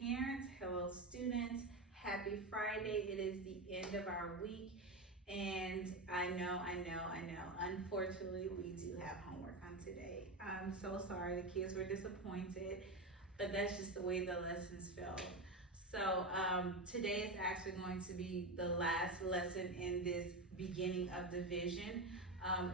parents, hello students. Happy Friday. It is the end of our week. And I know. Unfortunately, we do have homework on today. I'm so sorry. The kids were disappointed, but that's just the way the lessons fell. So today is actually going to be the last lesson in this beginning of division.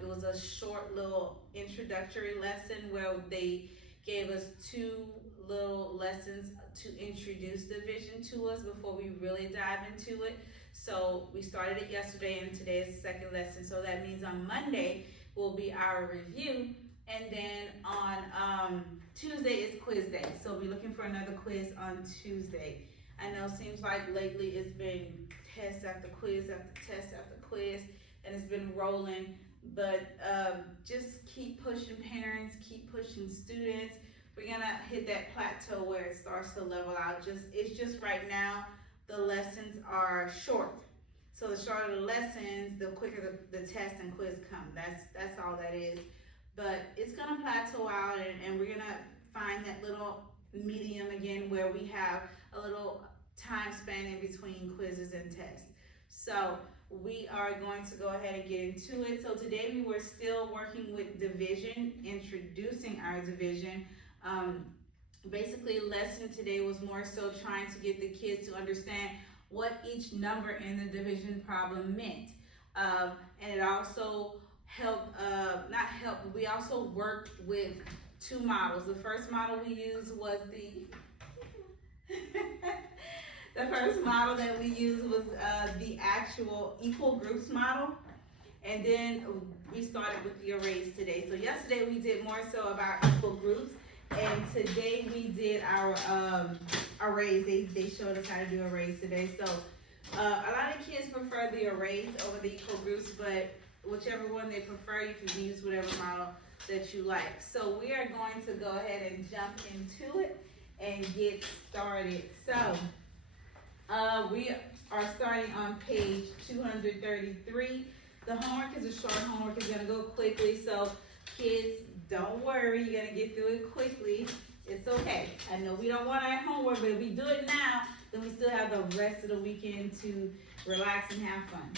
It was a short little introductory lesson where they gave us two little lessons to introduce division to us before we really dive into it. So we started it yesterday and today is the second lesson. So that means on Monday will be our review, and then on Tuesday is quiz day. So we're looking for another quiz on Tuesday. I know it seems like lately it's been test after quiz after test after quiz, and it's been rolling. But just keep pushing parents, keep pushing students. We're gonna hit that plateau where it starts to level out. It's just right now the lessons are short. So the shorter the lessons, the quicker the test and quiz come. That's all that is. But it's gonna plateau out, and we're gonna find that little medium again where we have a little time span in between quizzes and tests. So we are going to go ahead and get into it. So today we were still working with division, introducing our division. Basically, lesson today was more so trying to get the kids to understand what each number in the division problem meant. And it also helped, not helped, but we also worked with two models. The first model we used was the first model that we used was the actual equal groups model. And then we started with the arrays today. So yesterday we did more so about equal groups, and today we did our arrays. They showed us how to do arrays today. So a lot of kids prefer the arrays over the equal groups, but whichever one they prefer, you can use whatever model that you like. So we are going to go ahead and jump into it and get started. So we are starting on page 233. The homework is a short homework. It's gonna go quickly, so kids, don't worry, you're gonna get through it quickly. It's okay. I know we don't want our homework, but if we do it now, then we still have the rest of the weekend to relax and have fun.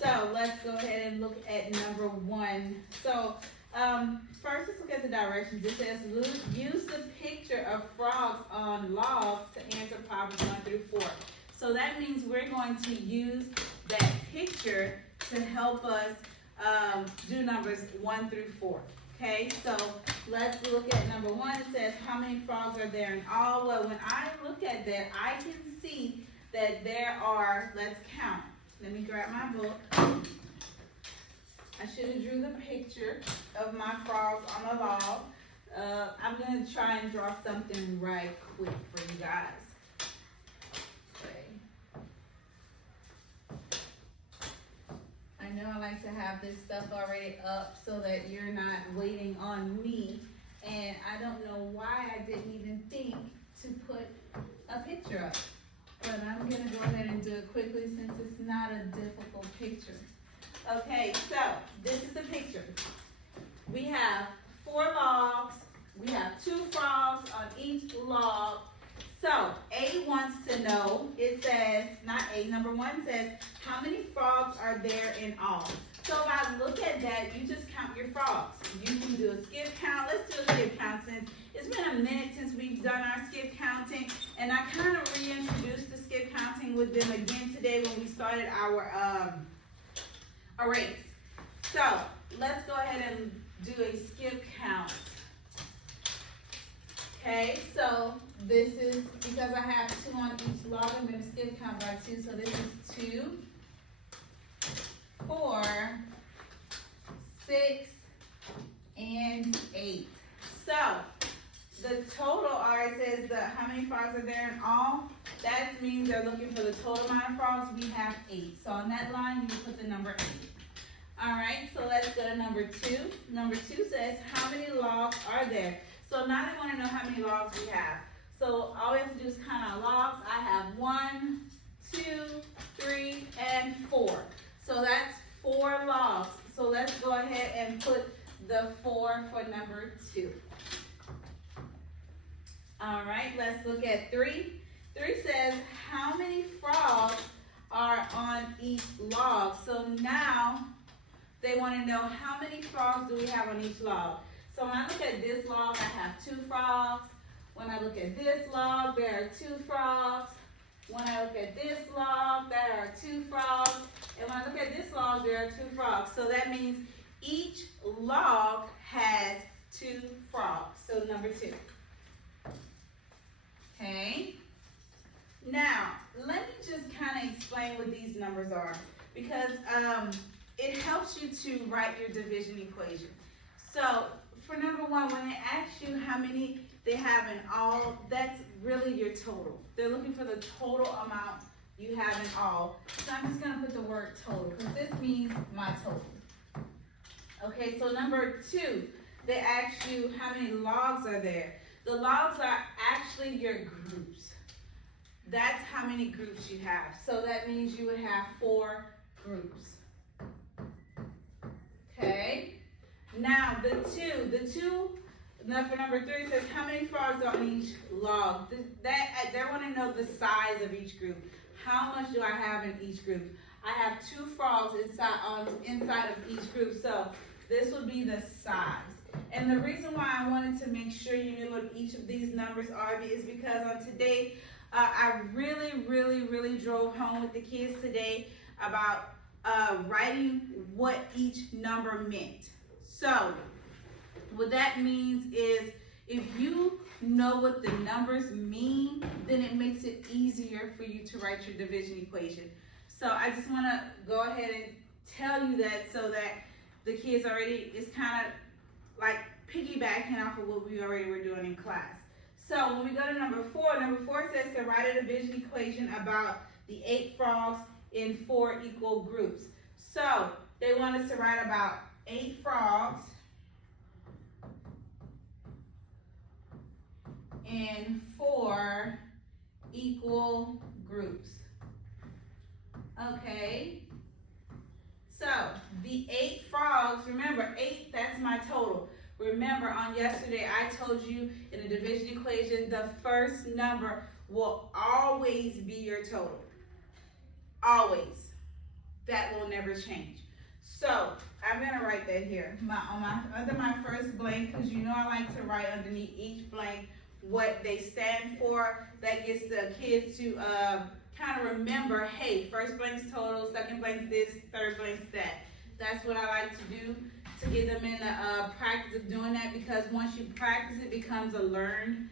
So let's go ahead and look at number one. So first, let's look at the directions. It says use the picture of frogs on logs to answer problems 1 through 4. So that means we're going to use that picture to help us do numbers 1 through 4. Okay, so let's look at number one. It says, how many frogs are there in all? Well, when I look at that, I can see that there are, let's count. Let me grab my book. I should have drew the picture of my frogs on a log. I'm going to try and draw something right quick for you guys. I know I like to have this stuff already up so that you're not waiting on me. And I don't know why I didn't even think to put a picture up. But I'm going to go ahead and do it quickly since it's not a difficult picture. Okay, so this is the picture. We have 4 logs. We have 2 frogs on each log. So A wants to know, it says, not A, number 1 says, how many frogs are there in all? So if I look at that, you just count your frogs. You can do a skip count. Let's do a skip count since it's been a minute since we've done our skip counting. And I kind of reintroduced the skip counting with them again today when we started our arrays. So let's go ahead and do a skip count. Okay, so this is, because I have 2 on each log, I'm going to skip count by 2. So this is 2, 4, 6, and 8. So the total, alright, says how many frogs are there in all. That means they're looking for the total amount of frogs. We have 8. So on that line, you put the number 8. Alright, so let's go to number 2. Number 2 says, how many logs are there? So now they want to know how many logs we have. So all we have to do is count our logs. I have 1, 2, 3, and 4. So that's 4 logs. So let's go ahead and put the 4 for number 2. All right, let's look at 3. 3 says, how many frogs are on each log? So now they want to know how many frogs do we have on each log. So when I look at this log, I have 2 frogs. When I look at this log, there are 2 frogs. When I look at this log, there are 2 frogs. And when I look at this log, there are 2 frogs. So that means each log has 2 frogs. So number 2. Okay. Now, let me just kind of explain what these numbers are, because it helps you to write your division equation. So for number 1, when it asks you how many they have in all, that's really your total. They're looking for the total amount you have in all. So I'm just going to put the word total, because this means my total. Okay, so number 2, they ask you how many logs are there. The logs are actually your groups. That's how many groups you have. So that means you would have 4 groups. Okay? Now the 2, now for number 3 says how many frogs are on each log. They want to know the size of each group. How much do I have in each group? I have 2 frogs inside of each group. So this would be the size. And the reason why I wanted to make sure you knew what each of these numbers are is because on today, I really drove home with the kids today about writing what each number meant. So what that means is if you know what the numbers mean, then it makes it easier for you to write your division equation. So I just want to go ahead and tell you that so that the kids already is kind of like piggybacking off of what we already were doing in class. So when we go to number 4 says to write a division equation about the 8 frogs in 4 equal groups. So they want us to write about 8 frogs in 4 equal groups. Okay. So the 8 frogs, remember 8, that's my total. Remember on yesterday I told you in the division equation the first number will always be your total. Always. That will never change. So I'm going to write that here under my first blank, because you know I like to write underneath each blank what they stand for. That gets the kids to kind of remember, hey, first blank's total, second blank's this, third blank's that. That's what I like to do to get them in the practice of doing that, because once you practice, it becomes a learned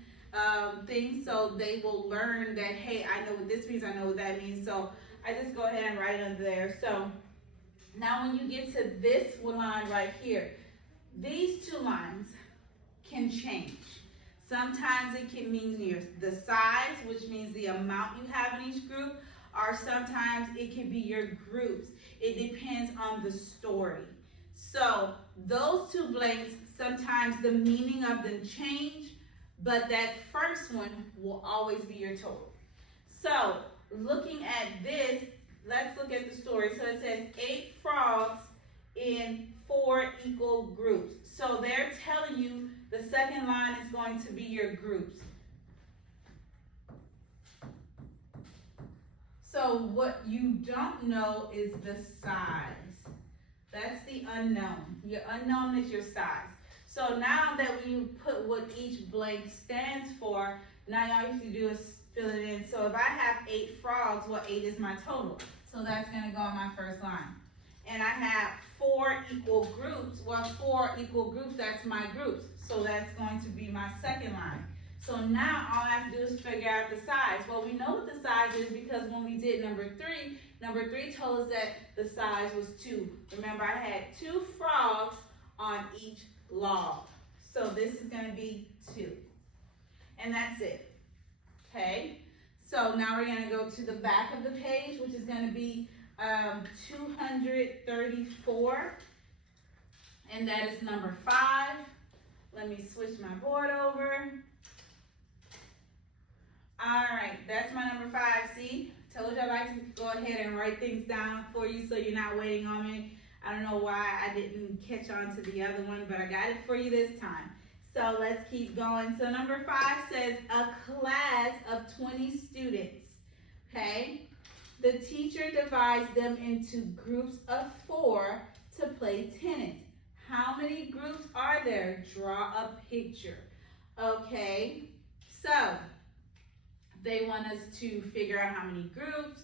thing. So they will learn that, hey, I know what this means, I know what that means. So I just go ahead and write it under there. So now when you get to this line right here, these 2 lines can change. Sometimes it can mean the size, which means the amount you have in each group, or sometimes it can be your groups. It depends on the story. So those 2 blanks, sometimes the meaning of them change, but that first one will always be your total. So looking at this, let's look at the story. So it says 8 frogs in 4 equal groups. So they're telling you the second line is going to be your groups. So what you don't know is the size. That's the unknown. Your unknown is your size. So now that we put what each blank stands for, now all you have to do is fill it in. So if I have 8 frogs, well, 8 is my total. So that's going to go on my first line. And I have 4 equal groups. Well, 4 equal groups, that's my groups. So that's going to be my second line. So now all I have to do is figure out the size. Well, we know what the size is because when we did number 3 told us that the size was 2. Remember, I had 2 frogs on each log. So this is going to be 2. And that's it. Okay? So now we're going to go to the back of the page, which is going to be 234. And that is number 5. Let me switch my board over. All right, that's my number 5. See, told you I like to go ahead and write things down for you so you're not waiting on me. I don't know why I didn't catch on to the other one, but I got it for you this time. So let's keep going. So number 5 says a class of 20 students. Okay? The teacher divides them into groups of 4 to play tennis. How many groups are there? Draw a picture. Okay? So they want us to figure out how many groups.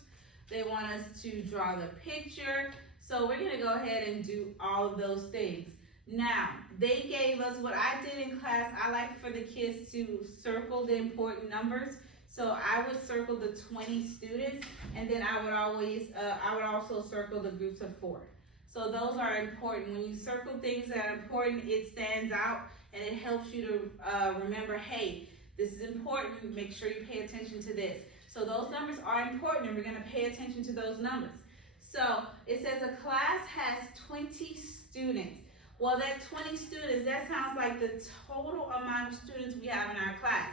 They want us to draw the picture. So we're going to go ahead and do all of those things. Now, they gave us what I did in class. I like for the kids to circle the important numbers. So I would circle the 20 students, and then I would also circle the groups of 4. So those are important. When you circle things that are important, it stands out and it helps you to remember, hey, this is important. Make sure you pay attention to this. So those numbers are important, and we're going to pay attention to those numbers. So it says a class has 20 students. Well, that 20 students, that sounds like the total amount of students we have in our class.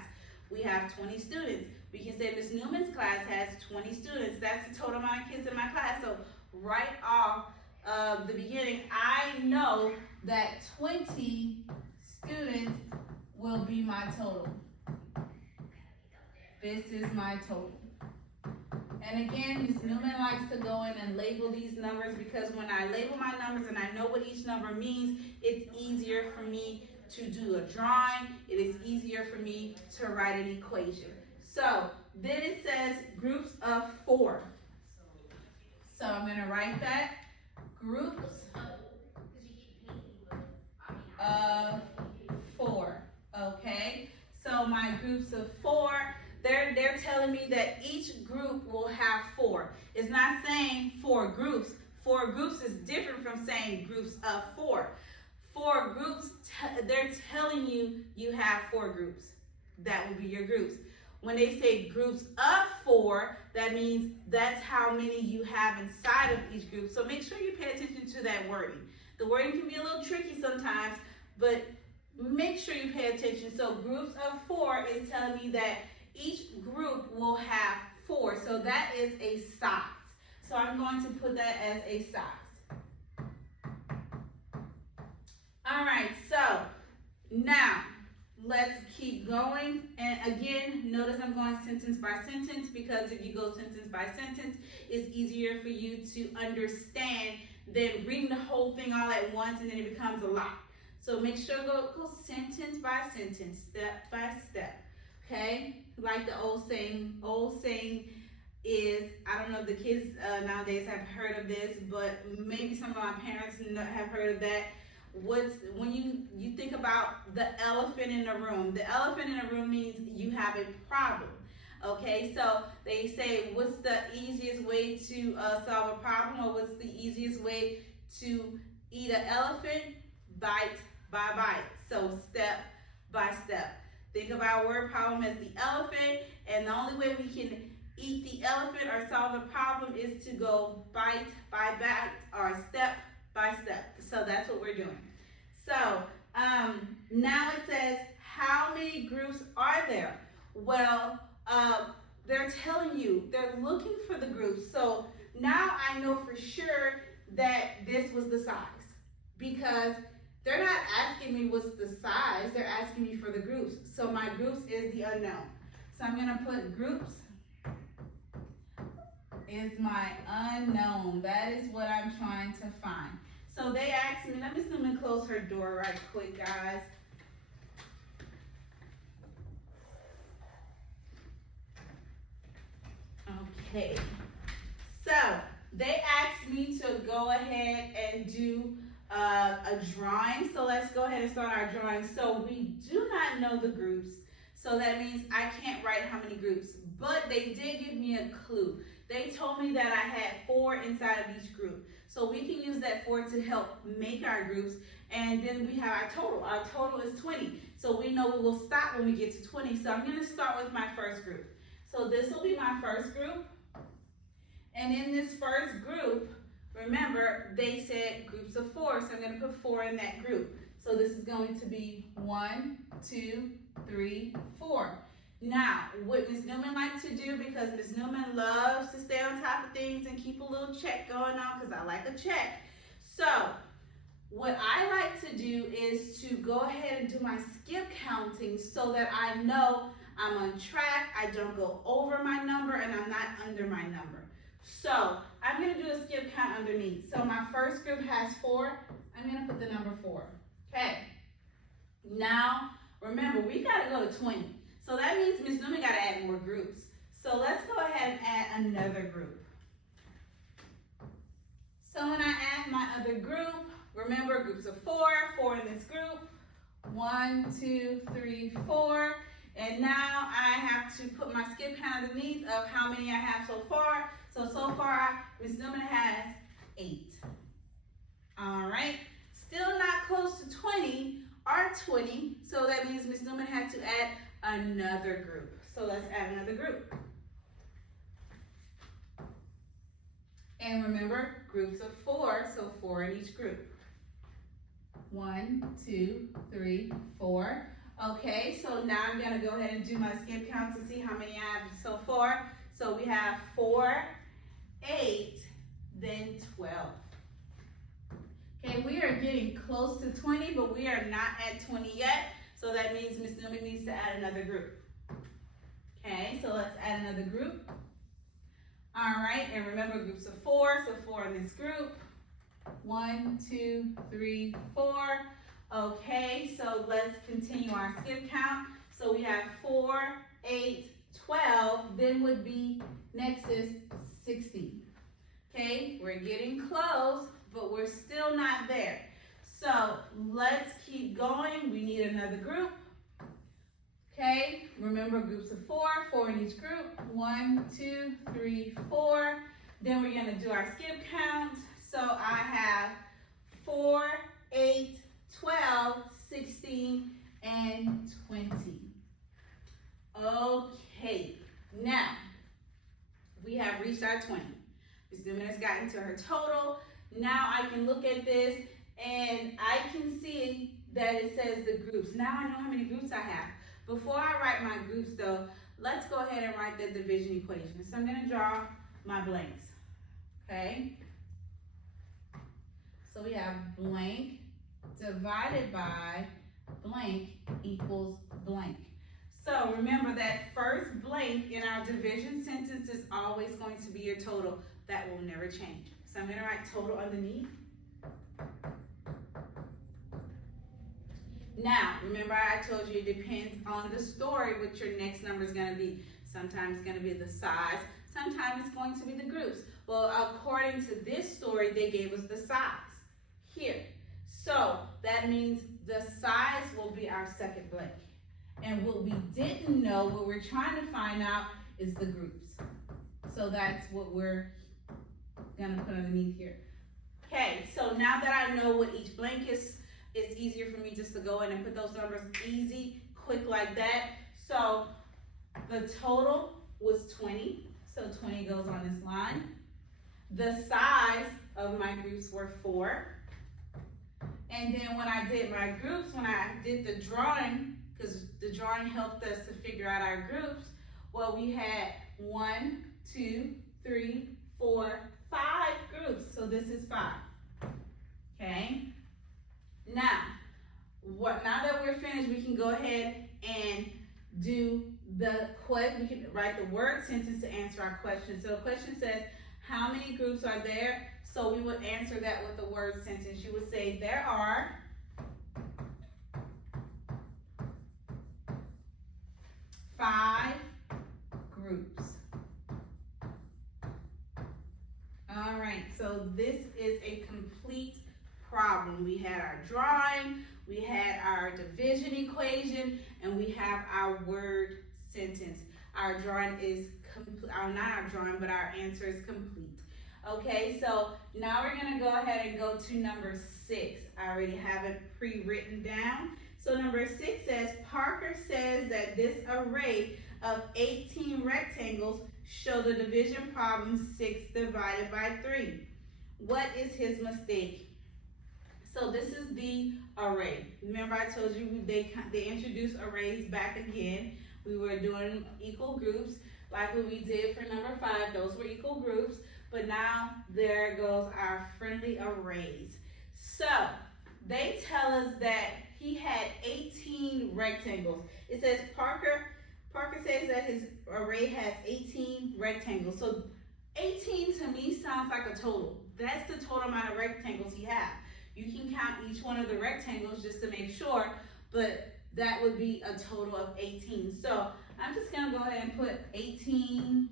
We have 20 students. We can say Ms. Newman's class has 20 students. That's the total amount of kids in my class. So right off the beginning, I know that 20 students will be my total. This is my total. And again, Ms. Newman likes to go in and label these numbers, because when I label my numbers and I know what each number means, it's easier for me to do a drawing. It is easier for me to write an equation. So then it says groups of 4. So I'm going to write that. Groups of 4. Okay. So my groups of 4. They're telling me that each group will have 4. It's not saying 4 groups. 4 groups is different from saying groups of 4. 4 groups, they're telling you you have 4 groups. That will be your groups. When they say groups of 4, that means that's how many you have inside of each group. So make sure you pay attention to that wording. The wording can be a little tricky sometimes, but make sure you pay attention. So groups of 4 is telling me that each group will have 4. So that is a size. So I'm going to put that as a size. All right, so now let's keep going. And again, notice I'm going sentence by sentence, because if you go sentence by sentence, it's easier for you to understand than reading the whole thing all at once, and then it becomes a lot. So make sure go sentence by sentence, step by step. Okay, like the old saying is, I don't know if the kids nowadays have heard of this, but maybe some of my parents have heard of that. When you think about the elephant in the room, the elephant in the room means you have a problem. Okay, so they say, what's the easiest way to solve a problem, or what's the easiest way to eat an elephant? Bite by bite. So step by step. Think of our word problem as the elephant, and the only way we can eat the elephant or solve a problem is to go bite by bite or step by step. So that's what we're doing. So now it says, how many groups are there? Well, they're telling you, they're looking for the groups. So now I know for sure that this was the size, because they're not asking me what's the size, they're asking me for the groups. So my groups is the unknown. So I'm gonna put groups is my unknown. That is what I'm trying to find. So they asked me, let me zoom and close her door right quick, guys. Okay, so they asked me to go ahead and do a drawing. So let's go ahead and start our drawing. So we do not know the groups, so that means I can't write how many groups, but they did give me a clue. They told me that I had 4 inside of each group. So we can use that 4 to help make our groups, and then we have our total. Our total is 20. So we know we will stop when we get to 20. So I'm gonna start with my first group. So this will be my first group. And in this first group, remember, they said groups of 4, so I'm going to put 4 in that group. So this is going to be 1, 2, 3, 4. Now, what Ms. Newman likes to do, because Ms. Newman loves to stay on top of things and keep a little check going on, because I like a check. So, what I like to do is to go ahead and do my skip counting so that I know I'm on track, I don't go over my number, and I'm not under my number. So I'm going to do a skip count underneath. So my first group has 4. I'm going to put the number 4. Okay. Now, remember, we got to go to 20. So that means Ms. Newman got to add more groups. So let's go ahead and add another group. So when I add my other group, remember groups of 4 in this group. 1, 2, 3, 4. And now I have to put my skip count underneath of how many I have so far. So far, Ms. Newman has 8. All right. Still not close to 20 or 20. So that means Ms. Newman had to add another group. So let's add another group. And remember, groups of 4, so 4 in each group. 1, 2, 3, 4. Okay, so now I'm going to go ahead and do my skip count to see how many I have so far. So we have 4, 8, then 12. Okay, we are getting close to 20, but we are not at 20 yet. So that means Ms. Newman needs to add another group. Okay, so let's add another group. All right, and remember groups of 4, so 4 in this group. 1, 2, 3, 4. Okay, so let's continue our skip count. So we have 4, 8, 12, then would be next is 16. Okay, we're getting close, but we're still not there. So let's keep going. We need another group. Okay, remember groups of 4 in each group. 1, 2, 3, 4. Then we're going to do our skip count. So I have 4, 8, 12, 16, and 20. Okay, now we have reached our 20. Ms. Newman has gotten to her total. Now I can look at this and I can see that it says the groups. Now I know how many groups I have. Before I write my groups though, let's go ahead and write the division equation. So I'm going to draw my blanks. Okay? So we have blank divided by blank equals blank. So remember that first blank in our division sentence is always going to be your total. That will never change. So I'm going to write total underneath. Now, remember I told you it depends on the story what your next number is going to be. Sometimes it's going to be the size. Sometimes it's going to be the groups. Well, according to this story, they gave us the size here. So that means the size will be our second blank. And what we didn't know, what we're trying to find out, is the groups. So that's what we're going to put underneath here. Okay, so now that I know what each blank is, it's easier for me just to go in and put those numbers easy, quick like that. So the total was 20. So 20 goes on this line. The size of my groups were 4. And then when I did my groups, when I did the drawing, because the drawing helped us to figure out our groups, well, we had 1, 2, 3, 4, 5 groups. So this is 5. Okay. Now that we're finished, we can go ahead and do we can write the word sentence to answer our question. So the question says, how many groups are there? So we would answer that with the word sentence. You would say, there are 5 groups. All right, so this is a complete problem. We had our drawing, we had our division equation, and we have our word sentence. Our drawing is complete, not our drawing, but our answer is complete. Okay, so now we're going to go ahead and go to number 6. I already have it pre-written down. So number 6 says, Parker says that this array of 18 rectangles show the division problem 6 divided by 3. What is his mistake? So this is the array. Remember I told you they introduced arrays back again. We were doing equal groups like what we did for number 5. Those were equal groups. But now there goes our friendly arrays. So they tell us that he had 18 rectangles. It says Parker says that his array has 18 rectangles. So 18 to me sounds like a total. That's the total amount of rectangles he has. You can count each one of the rectangles just to make sure, but that would be a total of 18. So I'm just gonna go ahead and put 18,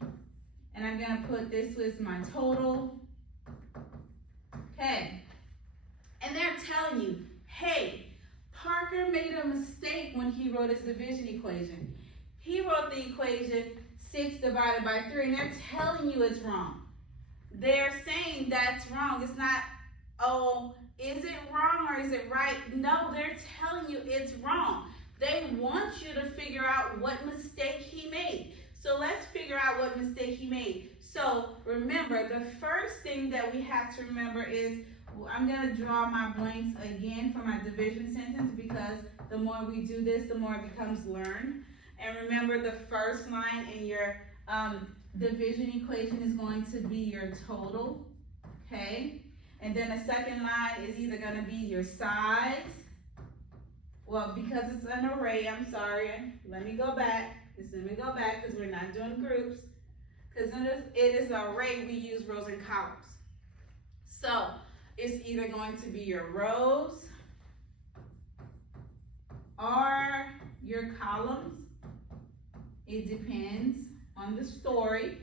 and I'm gonna put this was my total. Okay, and they're telling you, hey, Parker made a mistake when he wrote his division equation. He wrote the equation 6 divided by 3, and they're telling you it's wrong. They're saying that's wrong. It's not, oh, is it wrong or is it right? No, they're telling you it's wrong. They want you to figure out what mistake he made. So let's figure out what mistake he made. So remember, the first thing that we have to remember is, I'm going to draw my blanks again for my division sentence, because the more we do this, the more it becomes learned. And remember, the first line in your division equation is going to be your total, okay? And then the second line is either going to be your size. Well, because it's an array, I'm sorry. Let me go back. Let me go back because we're not doing groups. Because it is an array, we use rows and columns. So it's either going to be your rows or your columns. It depends on the story.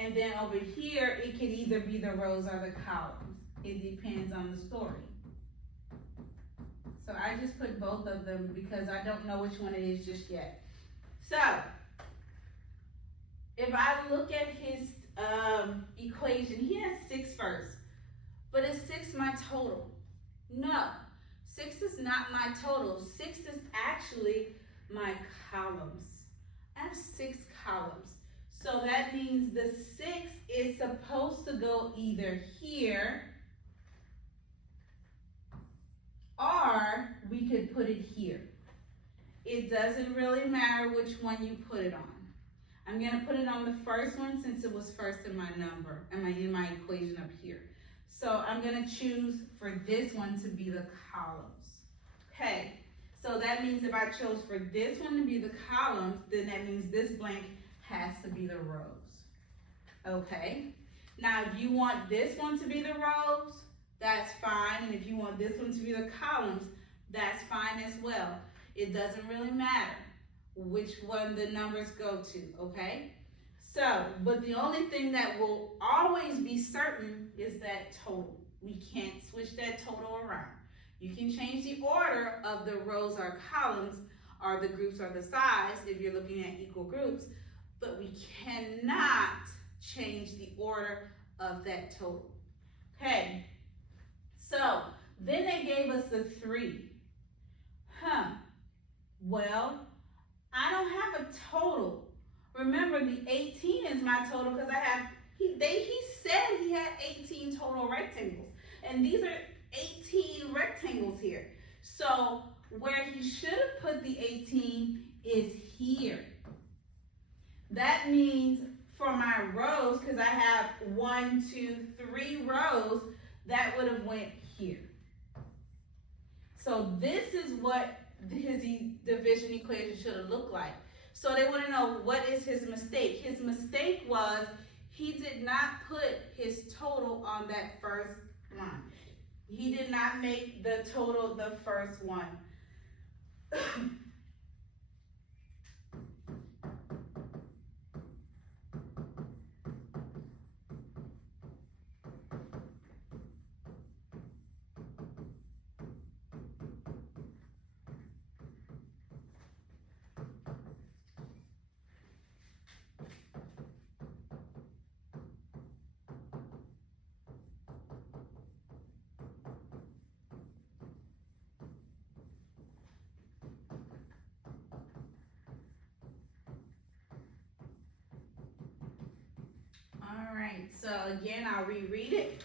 And then over here, it can either be the rows or the columns. It depends on the story. So I just put both of them because I don't know which one it is just yet. So if I look at his equation, he has 6 first, but is 6 my total? No, 6 is not my total. 6 is actually my columns. I have 6 columns. So that means the 6 is supposed to go either here, or we could put it here. It doesn't really matter which one you put it on. I'm going to put it on the first one since it was first in my number, in my equation up here. So I'm going to choose for this one to be the columns. Okay, so that means if I chose for this one to be the columns, then that means this blank has to be the rows. Okay, now if you want this one to be the rows, that's fine. And if you want this one to be the columns, that's fine as well. It doesn't really matter which one the numbers go to, okay? So, but the only thing that will always be certain is that total. We can't switch that total around. You can change the order of the rows or columns or the groups or the size if you're looking at equal groups, but we cannot change the order of that total. Okay, so then they gave us the 3. Well, I don't have a total. Remember, the 18 is my total because I have, he said he had 18 total rectangles. And these are 18 rectangles here. So where he should have put the 18 is here. That means for my rows, because I have 1, 2, 3 rows, that would have went here. So this is what his division equation should have looked like. So they want to know, what is his mistake? His mistake was he did not put his total on that first line. He did not make the total the first one. All right, so again, I'll reread it.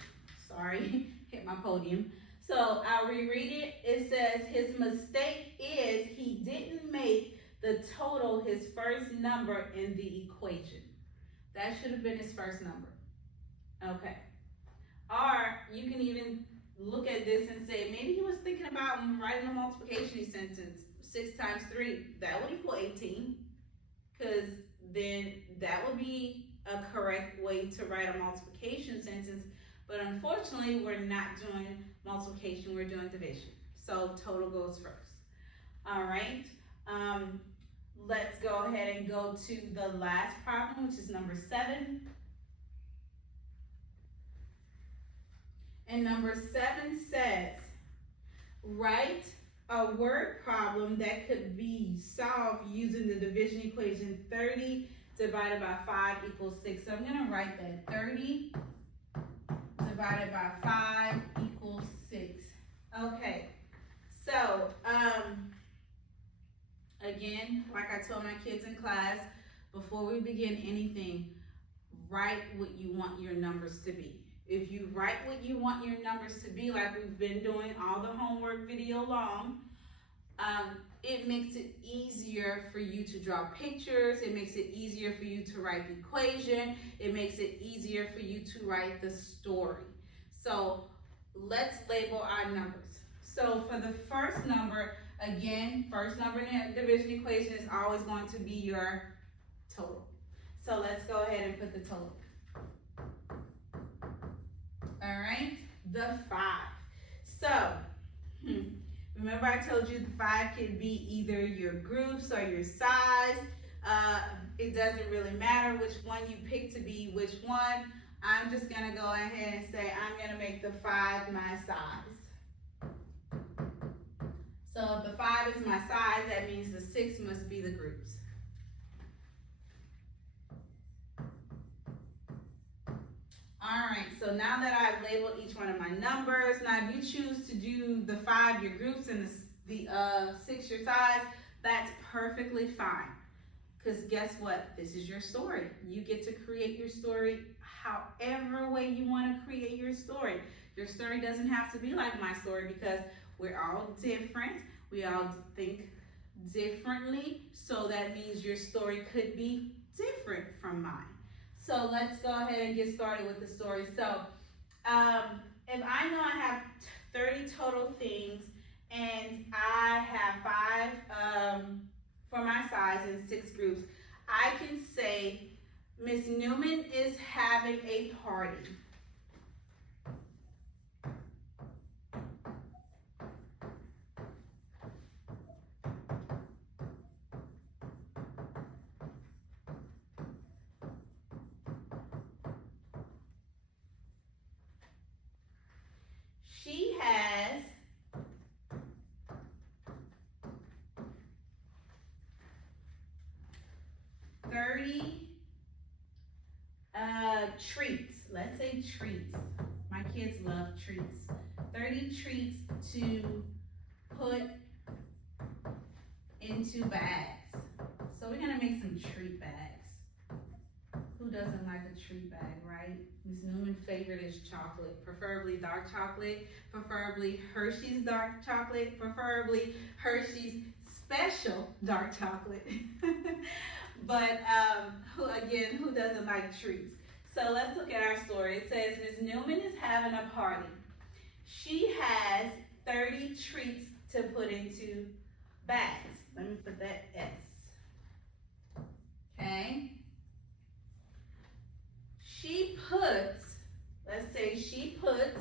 Sorry, hit my podium. So I'll reread it. It says his mistake is he didn't make the total his first number in the equation. That should have been his first number. Okay. Or you can even look at this and say, maybe he was thinking about writing a multiplication sentence. 6 times 3, that would equal 18. Because then that would be a correct way to write a multiplication sentence. But unfortunately, we're not doing multiplication, we're doing division. So total goes first. All right. Let's go ahead and go to the last problem, which is number 7. And number 7 says, write a word problem that could be solved using the division equation 30 divided by 5 equals 6. So I'm going to write that 30 divided by 5 equals 6. Okay, so again, like I told my kids in class, before we begin anything, write what you want your numbers to be. If you write what you want your numbers to be, like we've been doing all the homework video long, it makes it easier for you to draw pictures. It makes it easier for you to write the equation. It makes it easier for you to write the story. So let's label our numbers. So for the first number, again, first number in the division equation is always going to be your total. So let's go ahead and put the total. All right, the 5. So, remember I told you the 5 could be either your groups or your size. It doesn't really matter which one you pick to be which one. I'm just going to go ahead and say I'm going to make the 5 my size. So if the 5 is my size, that means the 6 must be the groups. Alright, so now that I've labeled each one of my numbers, now if you choose to do the 5 your groups and the 6 your size, that's perfectly fine. Because guess what? This is your story. You get to create your story however way you want to create your story. Your story doesn't have to be like my story because we're all different. We all think differently. So that means your story could be different from mine. So let's go ahead and get started with the story. So if I know I have 30 total things and I have 5 for my size and 6 groups, I can say Miss Newman is having a party. She has 30 treats. Let's say treats. My kids love treats. 30 treats to put into bags. So we're gonna make some treat bags. Who doesn't like a treat bag, right? Ms. Newman's favorite is chocolate, preferably dark chocolate, preferably Hershey's dark chocolate, preferably Hershey's special dark chocolate. But who doesn't like treats? So let's look at our story. It says Ms. Newman is having a party. She has 30 treats to put into bags. Let me put that S. Okay. She puts, let's say she puts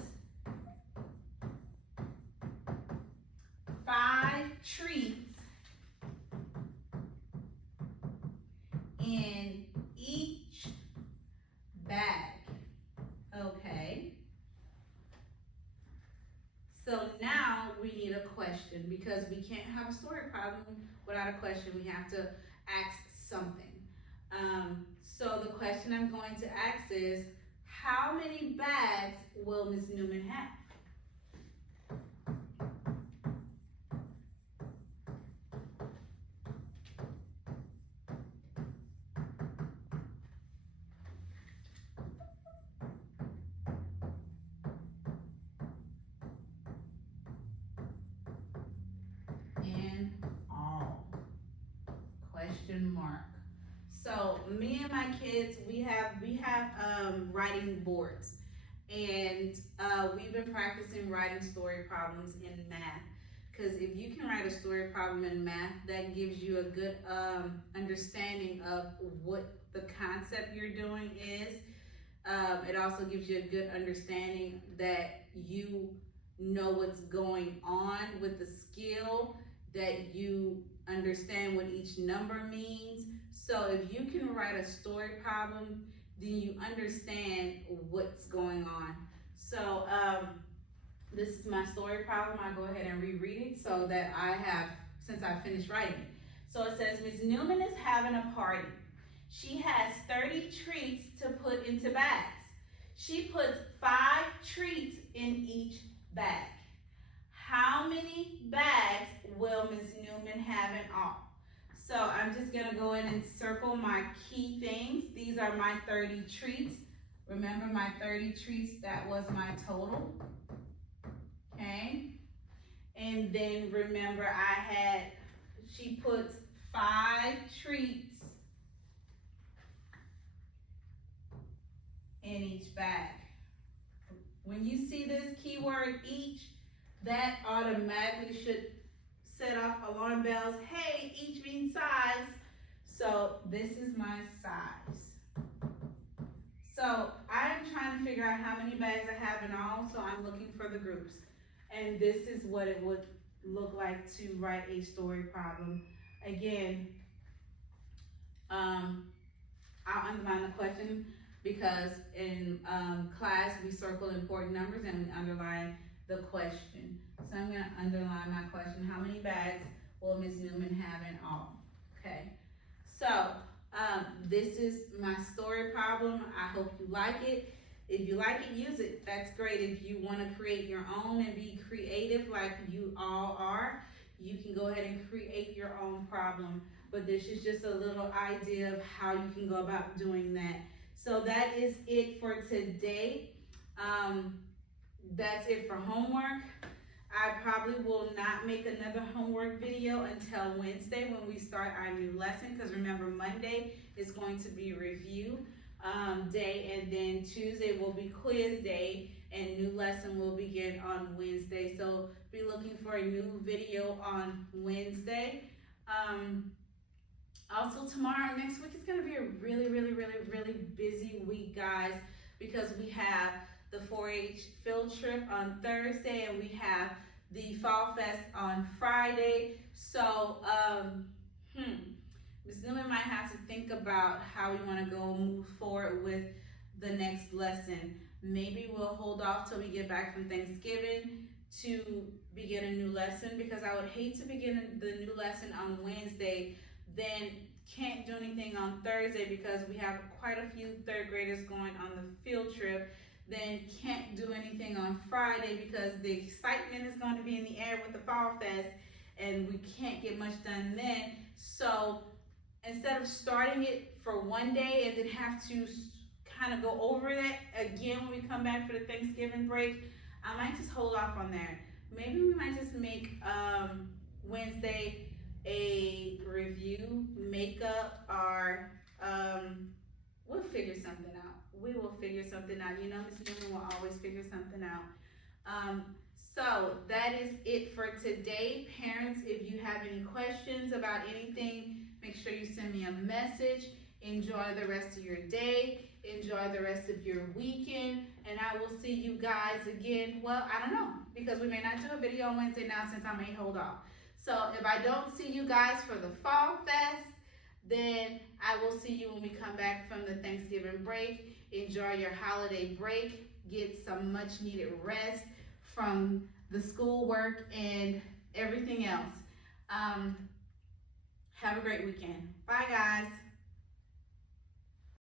5 treats in each bag. Okay. So now we need a question because we can't have a story problem without a question. We have to ask something. So the question I'm going to ask is, how many bags will Ms. Newman have? In all? Question mark. So me and my kids, we have writing boards, And we've been practicing writing story problems in math. Because if you can write a story problem in math, that gives you a good understanding of what the concept you're doing is. It also gives you a good understanding that you know what's going on with the skill, that you understand what each number means. So if you can write a story problem, then you understand what's going on. So this is my story problem. I'll go ahead and reread it so that I have, since I finished writing it. So it says, Ms. Newman is having a party. She has 30 treats to put into bags. She puts 5 treats in each bag. How many bags will Ms. Newman have in all? So I'm just gonna go in and circle my key things. These are my 30 treats. Remember my 30 treats, that was my total. Okay, and then remember she puts 5 treats in each bag. When you see this keyword each, that automatically should set off alarm bells. Hey, each means size. So this is my size. So I'm trying to figure out how many bags I have in all, so I'm looking for the groups. And this is what it would look like to write a story problem. Again, I'll underline the question because in class we circle important numbers and we underline the question. So I'm going to underline my question. How many bags will Ms. Newman have in all? Okay. So this is my story problem. I hope you like it. If you like it, use it. That's great. If you want to create your own and be creative like you all are, you can go ahead and create your own problem. But this is just a little idea of how you can go about doing that. So that is it for today. That's it for homework. I probably will not make another homework video until Wednesday when we start our new lesson, because remember Monday is going to be review day, and then Tuesday will be quiz day, and new lesson will begin on Wednesday. So be looking for a new video on Wednesday. Also tomorrow, next week, is going to be a really busy week, guys, because we have the 4-H field trip on Thursday and we have the Fall Fest on Friday. So Ms. Newman might have to think about how we want to move forward with the next lesson. Maybe we'll hold off till we get back from Thanksgiving to begin a new lesson, because I would hate to begin the new lesson on Wednesday, then can't do anything on Thursday because we have quite a few 3rd graders going on the field trip, then can't do anything on Friday because the excitement is going to be in the air with the Fall Fest and we can't get much done then. So instead of starting it for one day and then have to kind of go over that again when we come back for the Thanksgiving break, I might just hold off on that. Maybe we might just make Wednesday a review, makeup, or we'll figure something out. We will figure something out. You know, Ms. Newman will always figure something out. So that is it for today. Parents, if you have any questions about anything, make sure you send me a message. Enjoy the rest of your day. Enjoy the rest of your weekend. And I will see you guys again. Well, I don't know, because we may not do a video on Wednesday now since I may hold off. So if I don't see you guys for the Fall Fest, then I will see you when we come back from the Thanksgiving break. Enjoy your holiday break. Get some much needed rest from the schoolwork and everything else. Have a great weekend. Bye, guys.